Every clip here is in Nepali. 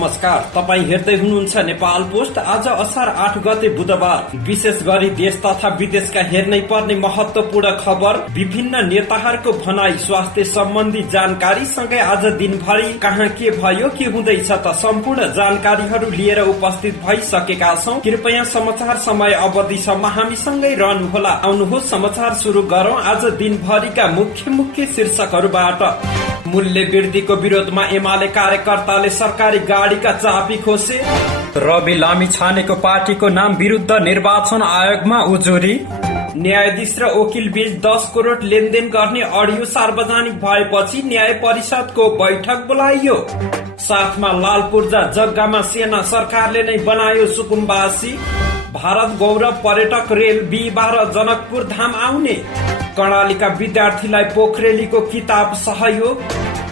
नमस्कार, तपाई हेर्दै हुनुहुन्छ नेपाल पोस्ट। आज असार 8 गते बुधबार। विशेष गरी देश तथा विदेशका हेर्नै पर्ने महत्वपूर्ण खबर, विभिन्न नेताहरूको भनाई, स्वास्थ्य सम्बन्धी जानकारी सँगै आज दिनभरि कहाँ के भयो, के हुँदैछ त सम्पूर्ण जानकारीहरू लिएर उपस्थित भइसकेका छौं। कृपया समाचार समय अवधिसम्म हामीसँगै रहनुहोला। आउनुहोस् समाचार सुरु गरौं। आज दिनभरिका मुख्य शीर्षकहरूबाट। मूल्य वृद्धिको विरोधमा एमाले कार्यकर्ताले सरकारी गाडीका चाबी खोसे। रवि लामिछानेको पार्टीको नाम विरुद्ध निर्वाचन आयोगमा उजुरी। न्यायाधीश र वकिल बीच 10 करोड़ लेनदेन गर्ने अडियो सार्वजनिक भएपछि न्याय परिषदको बैठक बोलाइयो। साथमा लाल पूर्जा जग्गामा सेना सरकारले नै बनायो सुकुम्बासी। भारत गौरव पर्यटक रेल बिहीबार जनकपुर धाम आउने। कर्णालीका विद्यार्थीलाई पोखरेलीको किताब सहयोग।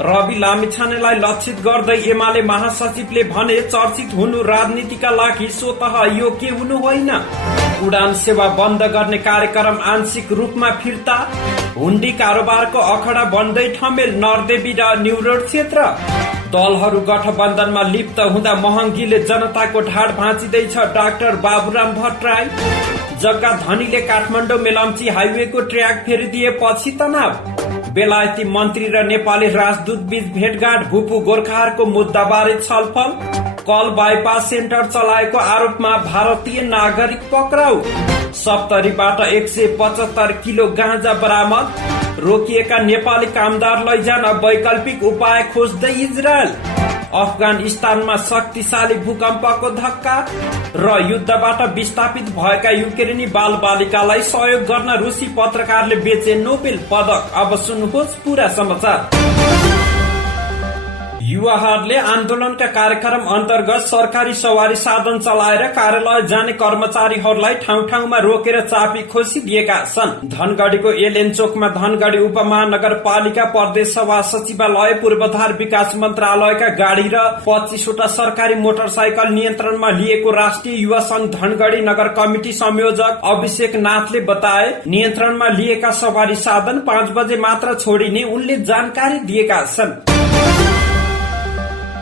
रवि लामिछानेलाई लक्षित गर्दै एमाले महासचिवले भने चर्चित हुनु राजनीतिका लागि स्वतः योग्य हुनु होइन। उडान सेवा बन्द गर्ने कार्यक्रम आंशिक रूपमा फिर्ता। हुण्डी कारोबारको अखडा बन्दै ठमेल नरदेवी र न्युरोड क्षेत्र। दलहरू गठबन्धनमा लिप्त हुँदा महँगीले जनताको ढाड भाँचिँदैछ, डाक्टर बाबुराम भट्टराई। जग्गा धनीले काठमाडौँ मेलम्ची हाइवेको ट्र्याक फेरिदिएपछि तनाव। बेलायती मन्त्री र नेपाली राजदूत बीच भेटघाट, भूपू गोर्खाहरूको मुद्दाबारे छलफल। कल बाइपास सेन्टर चलाएको आरोपमा भारतीय नागरिक पक्राउ। सप्तरीबाट 175 किलो गाँजा बरामद। रोकिएका नेपाली कामदार लैजान वैकल्पिक उपाय खोज्दै इजरायल। अफगानिस्तानमा शक्तिशाली भूकम्पको धक्का र युद्धबाट विस्थापित भएका युक्रेनी बाल बालिकालाई सहयोग गर्न रुसी पत्रकारले बेचे नोबेल पदक। अब सुन्नुहोस् पूरा समाचार। युवाहरूले आन्दोलनका कार्यक्रम अन्तर्गत सरकारी सवारी साधन चलाएर कार्यालय जाने कर्मचारीहरूलाई ठाउँ ठाउँमा रोकेर चाबी खोसिदिएका छन्। धनगढ़ीको एलएन चोकमा धनगढ़ी उपमहानगरपालिका प्रदेश सभा सचिवालय, पूर्वाधार विकास मन्त्रालयका गाड़ी र 25वटा सरकारी मोटरसाइकल नियन्त्रणमा लिएको राष्ट्रिय युवा संघ धनगढ़ी नगर कमिटी संयोजक अभिषेक नाथले बताए। नियन्त्रणमा लिएका सवारी साधन 5 बजे मात्र छोडिने उनले जानकारी दिएका छन्।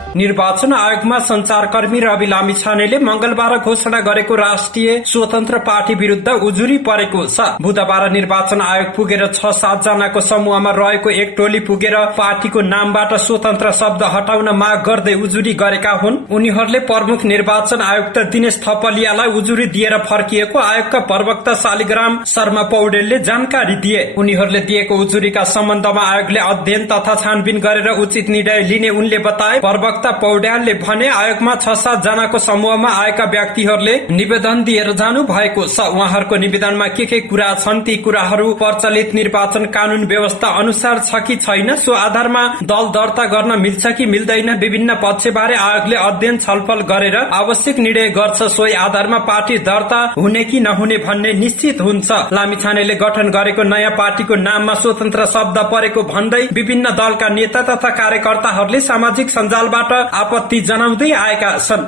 निर्वाचन आयोगमा संचारकर्मी रवि लामिछानेले मंगलबार घोषणा गरेको राष्ट्रिय स्वतन्त्र पार्टी विरुद्ध उजुरी परेको छ। बुधबार निर्वाचन आयोग पुगेर 6-7 जनाको समूहमा रहेको एक टोली पुगेर पार्टीको नामबाट स्वतन्त्र शब्द हटाउन माग गर्दै उजुरी गरेका हुन्। उनीहरूले प्रमुख निर्वाचन आयुक्त दिनेश थपलियालाई उजुरी दिएर फर्किएको आयोगका प्रवक्ता शालिग्राम शर्मा पौडेलले जानकारी दिए। उनीहरूले दिएको उजुरीका सम्बन्धमा आयोगले अध्ययन तथा छानबिन गरेर उचित निर्णय लिने उनले बताए। प्रवक्ता पौड्यालले भने आयोगमा 6-7 जनाको समूहमा आएका व्यक्तिहरूले निवेदन दिएर जानु भएको छ। उहाँहरूको निवेदनमा के कुरा छन्, ती कुराहरू प्रचलित निर्वाचन कानून व्यवस्था अनुसार छ कि छैन, सो आधारमा दल दर्ता गर्न मिल्छ कि मिल्दैन, विभिन्न पक्षबारे आयोगले अध्ययन छलफल गरेर आवश्यक निर्णय गर्छ। सोही आधारमा पार्टी दर्ता हुने कि नहुने भन्ने निश्चित हुन्छ। लामिछानेले गठन गरेको नयाँ पार्टीको नाममा स्वतन्त्र शब्द परेको भन्दै विभिन्न दलका नेता तथा कार्यकर्ताहरूले सामाजिक सञ्जालबाट आपत्ति जनाउँदै आएका छन्।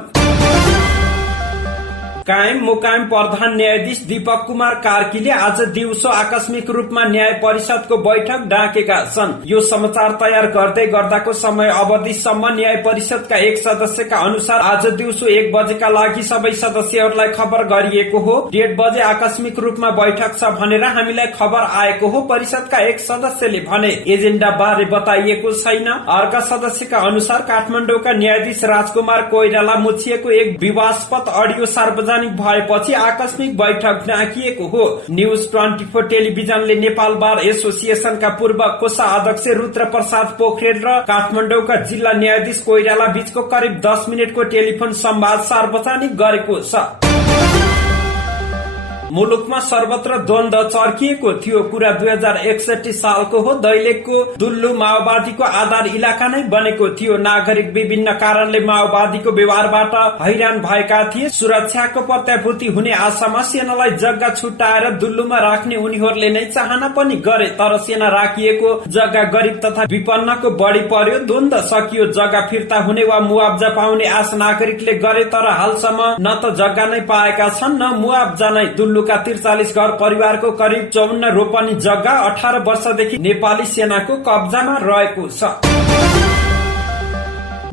कायम मुकायम प्रधान न्यायाधीश दीपक कुमार कार्कीले आज दिउँसो आकस्मिक रूपमा न्याय परिषदको बैठक डाकेका छन्। यो समाचार तयार गर्दै गर्दाको समय अवधिसम्म न्याय परिषदका एक सदस्यका अनुसार आज दिउँसो 1 बजेका लागि सबै सदस्यहरूलाई खबर गरिएको हो। 1:30 बजे आकस्मिक रूपमा बैठक छ भनेर हामीलाई खबर आएको हो, परिषदका एक सदस्यले भने। एजेन्डा बारे बताइएको छैन। अर्का सदस्यका अनुसार काठमाडौँका न्यायाधीश राजकुमार कोइराला मुछिएको एक विवादस्पद अडियो सार्वजनिक भएपछि आकस्मिक बैठक डाकिएको हो। न्यूज 24 टेलिभिजनले नेपाल बार एसोसिएसनका पूर्व कोषाध्यक्ष रुद्र प्रसाद पोखरेल र काठमाडौँका जिल्ला न्यायाधीश कोइराला बीचको करिब 10 मिनटको टेलिफोन संवाद सार्वजनिक गरेको छ। मुलुकमा सर्वत्र द्वन्द चर्किएको थियो। कुरा 2061 सालको हो। दैलेखको दुल्लु माओवादीको आधार इलाका नै बनेको थियो। नागरिक विभिन्न कारणले माओवादीको व्यवहारबाट हैरान भएका थिए। सुरक्षाको प्रत्याभूति हुने आशामा सेनालाई जग्गा छुट्याएर दुल्लुमा राख्ने उनीहरूले नै चाहना पनि गरे, तर सेना राखिएको जग्गा गरिब तथा विपन्नको बढी पर्यो। द्वन्द सकियो। जग्गा फिर्ता हुने वा मुआब्जा पाउने आश नागरिकले गरे, तर हालसम्म न त जग्गा नै पाएका छन् न मुआब्जा नै। दुल्लु 43 घर परिवारको करिब 54 रोपनी जग्गा 18 वर्षदेखि नेपाली सेनाको कब्जामा रहेको छ।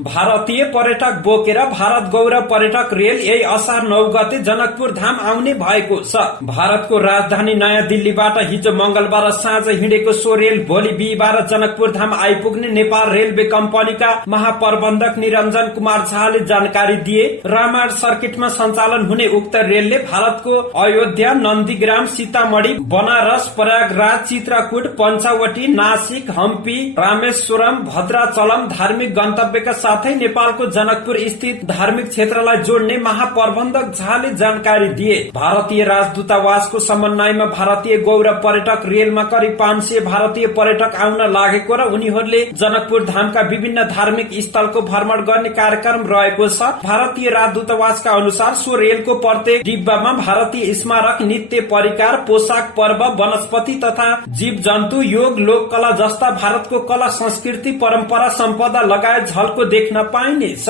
भारतीय पर्यटक बोकेर भारत गौरव पर्यटक रेल यही असार 9 गते जनकपुर धाम आउने भएको छ। भारतको राजधानी नयाँ दिल्लीबाट हिजो मंगलबार साँझ हिँडेको सो रेल भोलि बिहीबार जनकपुर धाम आइपुग्ने नेपाल रेलवे कम्पनीका महाप्रबन्धक निरञ्जन कुमार झाले जानकारी दिए। रामायण सर्किटमा सञ्चालन हुने उक्त रेलले भारतको अयोध्या, नन्दीग्राम, सीतामढ़ी, बनारस, प्रयागराज, चित्रकूट, पञ्चवटी, नासिक, हम्पी, रामेश्वरम, भद्राचलम धार्मिक गन्तव्यका साथै नेपालको जनकपुर स्थित धार्मिक क्षेत्रलाई जोड्ने महाप्रबन्धक झाले जानकारी दिए। भारतीय राजदूतावासको समन्वयमा भारतीय गौरव पर्यटक रेलमा करिब 500 भारतीय पर्यटक आउन लागेको र उनीहरूले जनकपुर धामका विभिन्न धार्मिक स्थलको भ्रमण गर्ने कार्यक्रम रहेको छ। भारतीय राजदूतावासका अनुसार सो रेलको प्रत्येक डिब्बामा भारतीय स्मारक, नृत्य परिकार, पोशाक, पर्व, वनस्पति तथा जीव जन्तु, योग, लोक कला जस्ता भारतको कला, संस्कृति, परम्परा, सम्पदा लगायत झल्को देख्न पाइनेछ।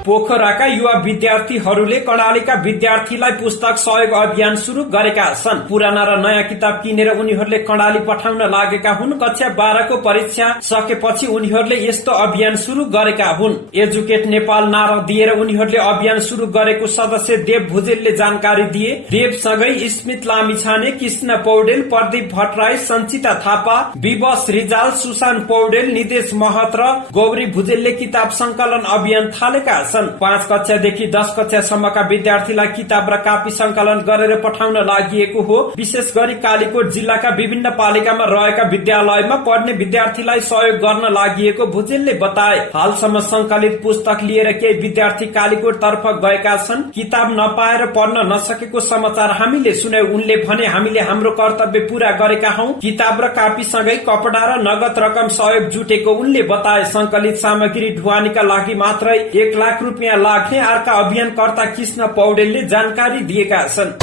पोखराका युवा विद्यार्थीहरूले कर्णालीका विद्यार्थीलाई पुस्तक सहयोग अभियान शुरू गरेका छन्। पुराना र नयाँ किताब किनेर उनीहरूले कर्णाली पठाउन लागेका हुन्। कक्षा 12 को परीक्षा सकेपछि उनीहरूले यस्तो अभियान शुरू गरेका हुन्। एजुकेट नेपाल नारा दिएर उनीहरूले अभियान शुरू गरेको सदस्य देव भुजेलले जानकारी दिए। देवसँगै स्मित लामिछाने, कृष्ण पौडेल, प्रदीप भट्टराई, सञ्चिता थापा, विवश रिजाल, सुशान्त पौडेल, निदेश महत र गौरी भुजेलले किताब संकलन अभियान थालेका छन्। 5 कक्षादेखि 10 कक्षासम्मका विद्यार्थीलाई किताब र कापी संकलन गरेर पठाउन लागि हो। विशेष गरी कालीकोट जिल्लाका विभिन्न पालिकामा रहेका विद्यालयमा पढ्ने विद्यार्थीलाई सहयोग गर्न लागि भुजेलले बताए। हालसम्म संकलित पुस्तक लिएर केही विद्यार्थी कालीकोट तर्फ गएका छन्। किताब नपाएर पढ्न नसकेको समाचार हामीले सुन्यौं। उनले भने, हामीले हाम्रो कर्तव्य पूरा गरेका हौं। किताब र कापी सँगै कपडा र नगद रकम सहयोग जुटेको उनले बताए। संकलित सामग्री ढुवानीका लागि मात्रै 1 लाख रुपियाँ लाग्ने अर्का अभियानकर्ता कृष्ण पौडेलले जानकारी दिएका छन्।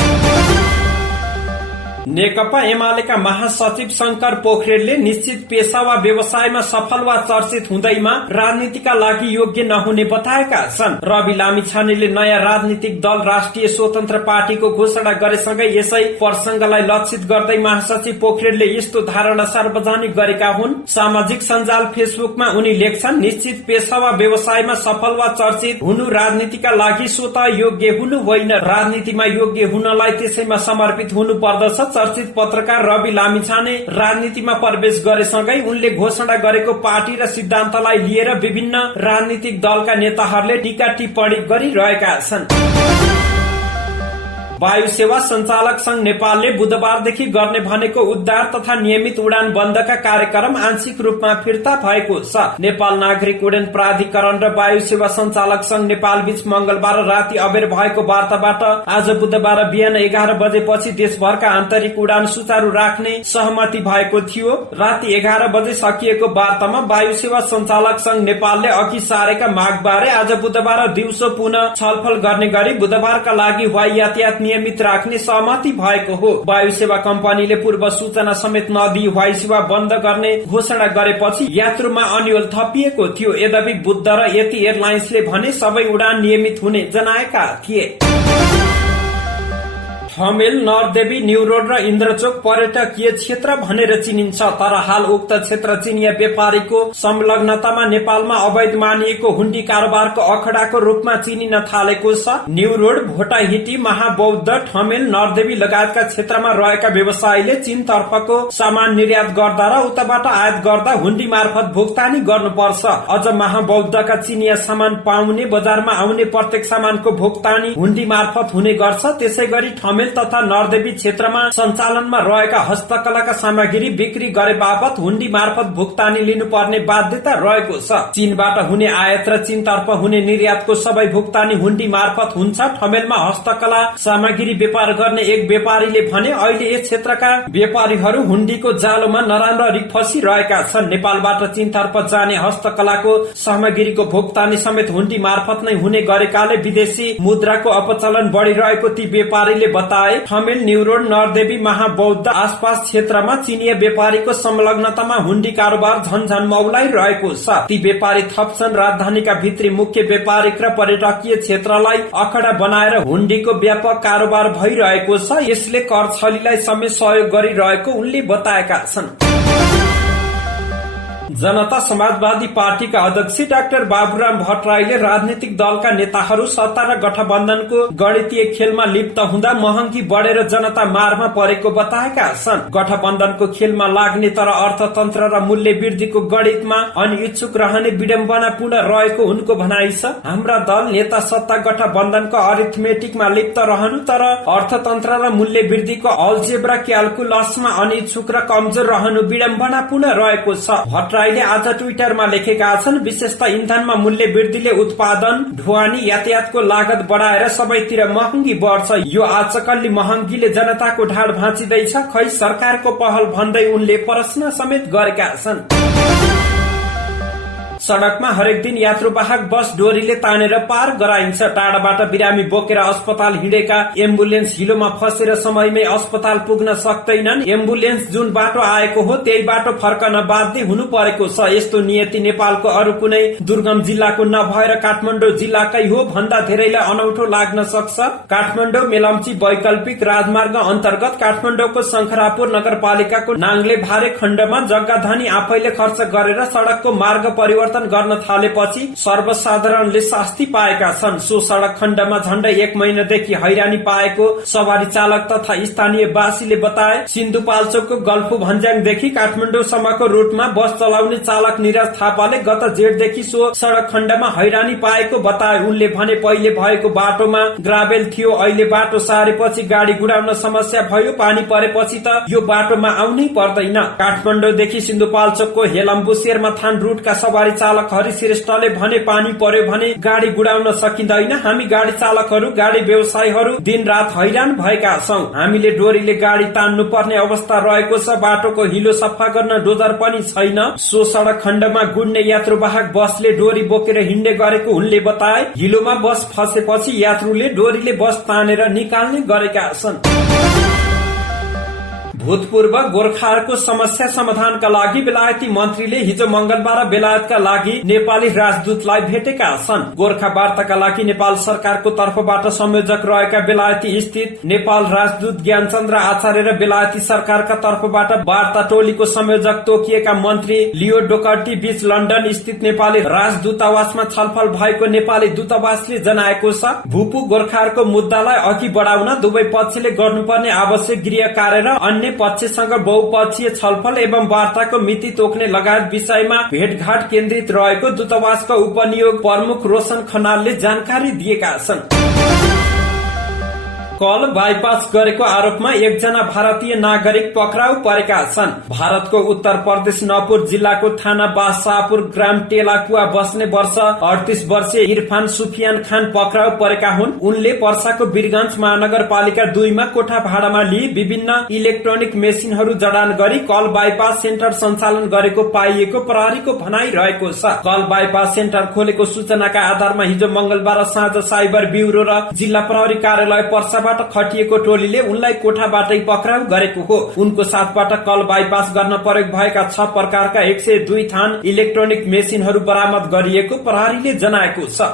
नेकपा एमालेका महासचिव शंकर पोखरेलले निश्चित पेशा वा व्यवसायमा सफल वा चर्चित हुँदैमा राजनीतिका लागि योग्य नहुने बताएका छन्। रवि लामिछानेले नयाँ राजनीतिक दल राष्ट्रिय स्वतन्त्र पार्टीको घोषणा गरेसँगै यसै प्रसंगलाई लक्षित गर्दै महासचिव पोखरेलले यस्तो धारणा सार्वजनिक गरेका हुन्। सामाजिक सञ्जाल फेसबुकमा उनी लेख्छन्, निश्चित पेशा वा व्यवसायमा सफल वा चर्चित हुनु राजनीतिका लागि स्वतः योग्य हुनु होइन। राजनीतिमा योग्य हुनलाई त्यसैमा समर्पित हुनु पर्दछ। चर्चित पत्रकार रवि लामिछाने राजनीतिमा प्रवेश गरेसँगै उनले घोषणा गरेको पार्टी र सिद्धान्तलाई लिएर विभिन्न राजनीतिक दलका नेताहरूले टीका टिप्पणी गरिरहेका छन्। वायु सेवा संचालक संघ नेपालले बुधबारदेखि गर्ने भनेको उद्धार तथा नियमित उडान बन्दका कार्यक्रम आंशिक रूपमा फिर्ता भएको छ। नेपाल नागरिक उड्डयन प्राधिकरण र वायु सेवा संचालक संघ नेपाल बीच मंगलबार राति अबेर भएको वार्ताबाट आज बुधबार बिहान 11 बजेपछि देशभरका आन्तरिक उडान सुचारू राख्ने सहमति भएको थियो। राति 11 बजे सकिएको वार्तामा वायु सेवा संचालक संघ नेपालले अघि सारेका मागबारे आज बुधबार दिउँसो पुनः छलफल गर्ने गरी बुधबारका लागि वायु यातायात नियमित राख्ने सहमति भएको हो। वायु सेवा कम्पनीले पूर्व सूचना समेत नदिई वायु सेवा बन्द गर्ने घोषणा गरेपछि यात्रुमा अन्यल थपिएको थियो। यद्यपि बुद्ध र यति एयरलाइन्सले भने सबै उडान नियमित हुने जनाएका थिए। ठमेल, नरदेवी, न्यू रोड र इन्द्रचोक पर्यटकीय क्षेत्र भनेर चिनिन्छ, तर हाल उक्त क्षेत्र चिनिया व्यापारीको संलग्नतामा नेपालमा अवैध मानिएको हुण्डी कारोबारको अखडाको रूपमा चिनिन थालेको छ। न्यू रोड, भोटाहिटी, महाबौद्ध, ठमेल, नरदेवी लगायतका क्षेत्रमा रहेका व्यवसायीले चीन तर्फको सामान निर्यात गर्दा र उताबाट आयात गर्दा हुण्डी मार्फत भुक्तानी गर्नुपर्छ। अझ महाबौद्धका चिनिया सामान पाउने बजारमा आउने प्रत्येक सामानको भुक्तानी हुण्डी मार्फत हुने गर्छ। त्यसै गरी ठमेल तथा नरदेवी क्षेत्रमा सञ्चालनमा रहेका हस्तकलाका सामग्री बिक्री गरे बापत हुण्डी मार्फत भुक्तानी लिनुपर्ने बाध्यता रहेको छ। चीनबाट हुने आयात र चीनतर्फ हुने निर्यातको सबै भुक्तानी हुण्डी मार्फत हुन्छ। ठमेलमा हस्तकला सामग्री व्यापार गर्ने एक व्यापारीले भने, अहिले यस क्षेत्रका व्यापारीहरू हुण्डीको जालोमा नराम्ररी फसिरहेका छन्। नेपालबाट चीनतर्फ जाने हस्तकलाको सामग्रीको भुक्तानी समेत हुण्डी मार्फत नै हुने गरेकाले विदेशी मुद्राको अपचलन बढ़िरहेको ती व्यापारीले बताए। ठमेल, न्यू रोड, नरदेवी, महाबौद्ध आसपास क्षेत्रमा चिनिया व्यापारीको संलग्नतामा हुण्डी कारोबार झनझन मौलाई रहेको छ। ती व्यापारी थप्छन्, राजधानीका भित्री मुख्य व्यापारिक र पर्यटकीय क्षेत्रलाई अखडा बनाएर हुण्डीको व्यापक कारोबार भइरहेको छ। यसले कर छलीलाई समेत सहयोग गरिरहेको उनले बताएका छन्। जनता समाजवादी पार्टीका अध्यक्ष डाक्टर बाबुराम भट्टराईले राजनीतिक दलका नेताहरू सत्ता र गठबन्धनको गणितीय खेलमा लिप्त हुँदा महँगी बढेर जनता मारमा परेको बताएका छन्। गठबन्धनको खेलमा लाग्ने तर अर्थतन्त्र र मूल्य वृद्धिको गणितमा अनिच्छुक रहने विडम्बनापूर्ण रहेको उनको भनाइ छ। हाम्रा दल नेता सत्ता गठबन्धनको अरिथमेटिकमा लिप्त रहनु तर अर्थतन्त्र र मूल्य वृद्धिको अल्जेब्रा क्यालकुलसमा अनिच्छुक र कमजोर रहनु विडम्बनापूर्ण रहेको छ। भट्टराईले आज ट्विटरमा लेखेका छन्, विशेषतः इन्धनमा मूल्य वृद्धिले उत्पादन, ढुवानी, यातायातको लागत बढाएर सबैतिर महँगी बढ्छ। यो आजकल्ली महँगीले जनताको ढाड भाँचिँदैछ, खै सरकारको पहल भन्दै उनले प्रश्न समेत गरेका छन्। सड़कमा हरेक दिन यात्रुवाहक बस डोरीले तानेर पार गराइन्छ। टाढाबाट बिरामी बोकेर अस्पताल हिँडेका एम्बुलेन्स हिलोमा फसेर समयमै अस्पताल पुग्न सक्दैनन्। एम्बुलेन्स जुन बाटो आएको हो त्यही बाटो फर्कन बाध्य हुनु परेको छ। यस्तो नियति नेपालको अरू कुनै दुर्गम जिल्लाको नभएर काठमाडौँ जिल्लाकै हो भन्दा धेरैलाई अनौठो लाग्न सक्छ। काठमाडौँ मेलम्ची वैकल्पिक राजमार्ग अन्तर्गत काठमाडौँको शंखरापुर नगरपालिकाको नाङ्ले भारे खण्डमा जग्गाधनी आफैले खर्च गरेर सड़कको मार्ग परिवर्तन गर्न थालेपछि सर्वसाधारणले शास्ति पाएका छन्। सो सड़क खण्डमा झण्डै 1 महिनादेखि हैरानी पाएको सवारी चालक तथा स्थानीय वासीले बताए। सिन्धुपाल्चोकको गल्फु भन्ज्याङदेखि काठमाडौँसम्मको रूटमा बस चलाउने चालक निरज थापाले गत जेठदेखि सो सड़क खण्डमा हैरानी पाएको बताए। उनले भने पहिले भएको बाटोमा ग्राभेल थियो, अहिले बाटो सारेपछि गाडी गुडाउन समस्या भयो, पानी परेपछि त यो बाटोमा आउनै पर्दैन। काठमाडौँदेखि सिन्धुपाल्चोकको हेलम्बु शेरमाथान रूटका सवारी चालक हरि श्रेष्ठले भने पानी पर्यो भने गाडी गुडाउन सकिँदैन। हामी गाडी चालकहरू, गाडी व्यवसायीहरू दिन रात हैरान भएका छौं। हामीले डोरीले गाडी तान्नु पर्ने अवस्था रहेको छ। बाटोको हिलो सफा गर्न डोजर पनि छैन। सो सड़क खण्डमा गुड्ने यात्रुवाहक बसले डोरी बोकेर हिँड्ने गरेको उनले बताए। हिलोमा बस फसेपछि यात्रुले डोरीले बस तानेर निकाल्ने गरेका छन्। भूतपूर्व गोर्खाहरूको समस्या समाधानका लागि बेलायती मन्त्रीले हिजो मंगलबार बेलायतका लागि नेपाली राजदूतलाई भेटेका छन्। गोर्खा वार्ताका लागि नेपाल सरकारको तर्फबाट संयोजक रहेका बेलायती स्थित नेपाल राजदूत ज्ञानचन्द्र आचार्य र बेलायती सरकारका तर्फबाट वार्ता टोलीको संयोजक तोकिएका मन्त्री लियो डोकर्टी बीच लन्डन स्थित नेपाली राजदूतावासमा छलफल भएको नेपाली दूतावासले जनाएको छ। भूपू गोर्खाहरूको मुद्दालाई अघि बढाउन दुवै पक्षले गर्नुपर्ने आवश्यक गृह कार्य र अन्य पक्षसँग बहुपक्षीय छलफल एवं वार्ताको मिति तोक्ने लगायत विषयमा भेटघाट केन्द्रित रहेको दूतावासका उपनियोग प्रमुख रोशन खनालले जानकारी दिएका छन्। कल बाइपास गरेको आरोपमा एकजना भारतीय नागरिक पक्राउ परेका छन्। भारतको उत्तर प्रदेश नपुर जिल्लाको थाना बादशाहपुर ग्राम टेलाकुवा बस्ने वर्ष 38 वर्षीय इरफान सुफियान खान पक्राउ परेका हुन्। उनले पर्साको वीरगंज महानगरपालिका 2 मा कोठा भाडामा लिई विभिन्न इलेक्ट्रोनिक मेसिनहरू जडान गरी कल बाइपास सेन्टर सञ्चालन गरेको पाइएको प्रहरीको भनाइ रहेको छ। कल बाइपास सेन्टर खोलेको सूचनाका आधारमा हिजो मंगलबार साँझ साइबर ब्यूरो र जिल्ला प्रहरी कार्यालय पर्सा खटिएको टोलीले उनलाई कोठाबाटै पक्राउ गरेको हो। उनको साथबाट कल बाइपास गर्न प्रयोग भएका 6 प्रकारका 102 थान इलेक्ट्रोनिक मेसिनहरू बरामद गरिएको प्रहरीले जनाएको छ।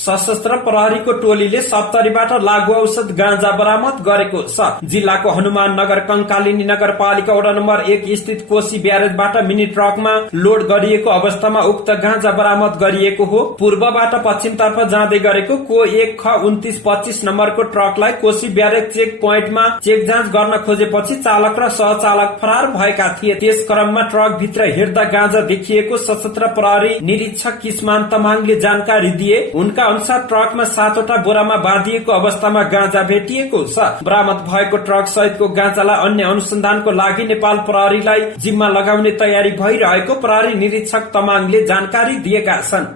सशस्त्र प्रहरीको टोलीले सप्तरीबाट लागू औषध गाँजा बरामद गरेको छ। जिल्लाको हनुमान नगर कंकालिनी नगरपालिका वडा नम्बर 1 स्थित कोशी ब्यारेजबाट मिनी ट्रकमा लोड गरिएको अवस्थामा उक्त गाँजा बरामद गरिएको हो। पूर्वबाट पश्चिमतर्फ जाँदै गरेको को 1 ख 2925 नम्बरको ट्रकलाई कोशी ब्यारेज चेक पोइन्टमा चेक जाँच गर्न खोजेपछि चालक र सहचालक फरार भएका थिए। त्यस क्रममा ट्रक भित्र हिँड्दा गाँजा देखिएको सशस्त्र प्रहरी निरीक्षक किस्मान तमाङले जानकारी दिए। उनका अनुसार ट्रकमा 7वटा बोरामा बाँधिएको अवस्थामा गाँजा भेटिएको छ। बरामद भएको ट्रक सहितको गाँजालाई अन्य अनुसन्धानको लागि नेपाल प्रहरीलाई जिम्मा लगाउने तयारी भइरहेको प्रहरी निरीक्षक तमाङले जानकारी दिएका छन्।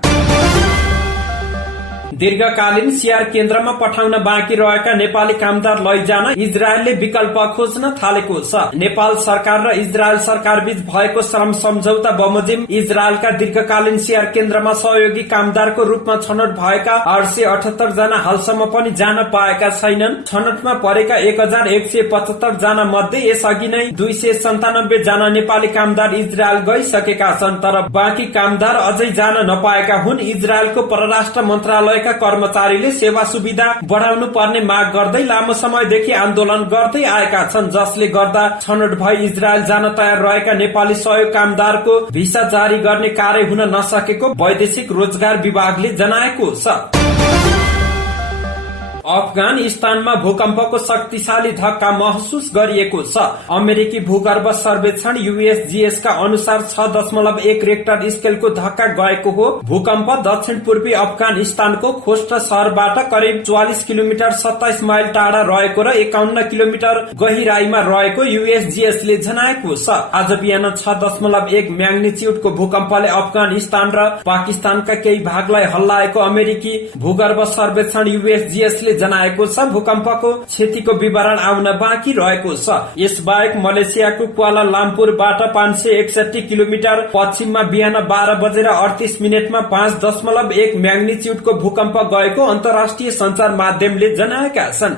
दीर्घकालीन सियार केन्द्रमा पठाउन बाँकी रहेका नेपाली कामदार लैजान इजरायलले विकल्प खोज्न थालेको छ। नेपाल सरकार र इजरायल सरकार बीच भएको श्रम सम्झौता बमोजिम इजरायलका दीर्घकालीन सियार केन्द्रमा सहयोगी कामदारको रूपमा छनौट भएका 878 जना हालसम्म पनि जान पाएका छैनन्। छनौटमा परेका 1175 जना मध्ये यसअघि नै 297 जना नेपाली कामदार इजरायल गइसकेका छन्, तर बाँकी कामदार अझै जान नपाएका हुन्। इजरायलको परराष्ट्र मन्त्रालयका कर्मचारीले सेवा सुविधा बढाउनु पर्ने माग गर्दै लामो समयदेखि आन्दोलन गर्दै आएका छन्, जसले गर्दा छनौट भई इजरायल जान तयार रहेका नेपाली सहयोग कामदारको भिसा जारी गर्ने कार्य हुन नसकेको वैदेशिक रोजगार विभागले जनाएको छ। अफगानिस्तानमा भूकम्पको शक्तिशाली धक्का महसुस गरिएको छ। अमेरिकी भूगर्भ सर्वेक्षण USGS का अनुसार 6.1 रेक्टर स्केलको धक्का गएको हो। भूकम्प दक्षिण पूर्वी अफगानिस्तानको खोस्ट शहरबाट करिब 44 किलोमिटर 27 माइल टाढा रहेको र 51 किलोमिटर गहिराईमा रहेको USGS ले जनाएको छ। आज बिहान 6.1 म्याग्निच्युडको भूकम्पले अफगानिस्तान र पाकिस्तानका केही भागलाई हल्लाएको अमेरिकी भूगर्भ सर्वेक्षण USGS ले जनाएको छ। भूकम्पको क्षतिको विवरण आउन बाँकी रहेको छ। यसबाहेक मलेसियाको क्वाला लामपुरबाट 561 किलोमिटर पश्चिममा बिहान 12 बजेर 38 मिनटमा 5.1 म्याग्निच्युडको भूकम्प गएको अन्तर्राष्ट्रिय संचार माध्यमले जनाएका छन्।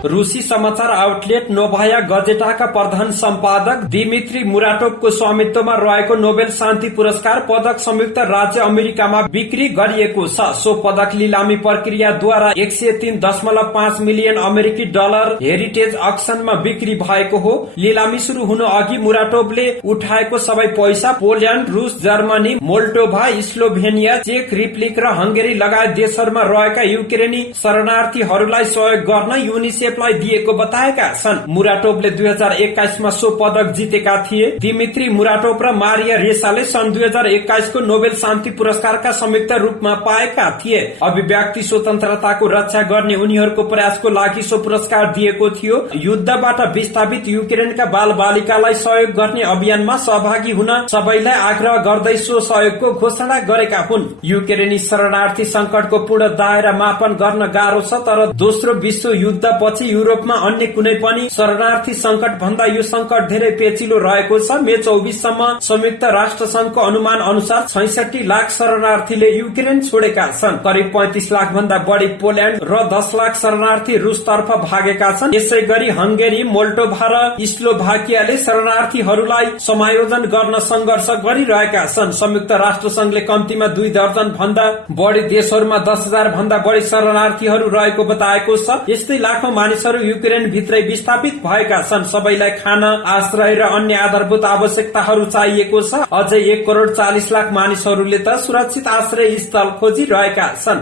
रूसी समाचार आउटलेट नोभाया गजेटाका प्रधान सम्पादक दिमित्री मुराटोभको स्वामित्वमा रहेको नोबेल शान्ति पुरस्कार पदक संयुक्त राज्य अमेरिकामा बिक्री गरिएको छ। सो पदक लिलामी प्रक्रियाद्वारा 103.5 मिलियन अमेरिकी डलर हेरिटेज अक्सनमा बिक्री भएको हो। लिलामी शुरू हुनु अघि मुराटोभले उठाएको सबै पैसा पोल्याण्ड, रूस, जर्मनी, मोल्डोभा, स्लोभेनिया, चेक रिपब्लिक र हंगेरी लगायत देशहरूमा रहेका युक्रेनी शरणार्थीहरूलाई सहयोग गर्न युनिसेफ लाई दिएको बताएका छन्। मुराटोभले 2021 मा सो पदक जितेका थिए। दिमित्री मुराटोभ र मारिया रेसाले सन् 2021 को नोबेल शान्ति पुरस्कारका संयुक्त रूपमा पाएका थिए। अभिव्यक्ति स्वतन्त्रताको रक्षा गर्ने उनीहरूको प्रयासको लागि सो पुरस्कार दिएको थियो। युद्धबाट विस्थापित युक्रेनका बाल बालिकालाई सहयोग गर्ने अभियानमा सहभागी हुन सबैलाई आग्रह गर्दै सो सहयोगको घोषणा गरेका हुन्। युक्रेनी शरणार्थी संकटको पूर्ण दायरा मापन गर्न गाह्रो छ, तर दोस्रो विश्व युद्ध युरोपमा अन्य कुनै पनि शरणार्थी संकट भन्दा यो संकट धेरै पेचिलो रहेको छ। मे 24 सम्म संयुक्त राष्ट्र संघको अनुमान अनुसार 66 लाख शरणार्थीले युक्रेन छोडेका छन्। करिब 35 लाख भन्दा बढ़ी पोल्याण्ड र 10 लाख शरणार्थी रूस तर्फ भागेका छन्। यसै गरी हंगेरी, मोल्डोभा र स्लोभाकियाले शरणार्थीहरूलाई समायोजन गर्न संघर्ष गरिरहेका छन्। संयुक्त राष्ट्र संघले कम्तीमा 2 दर्जन भन्दा बढ़ी देशहरूमा 10,000 भन्दा बढ़ी शरणार्थीहरू रहेको बताएको छ। यस्तै लाखौं मानिसहरू युक्रेन भित्रै विस्थापित भएका छन्। सबैलाई खाना, आश्रय र अन्य आधारभूत आवश्यकताहरू चाहिएको छ। अझै 1 करोड़ 40 लाख मानिसहरूले त सुरक्षित आश्रय स्थल खोजिरहेका छन्।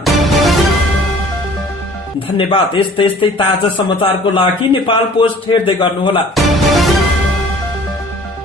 धन्यवाद। यस्तै ताजा समाचारको लागि नेपाल पोस्ट हेर्दै गर्नुहोला।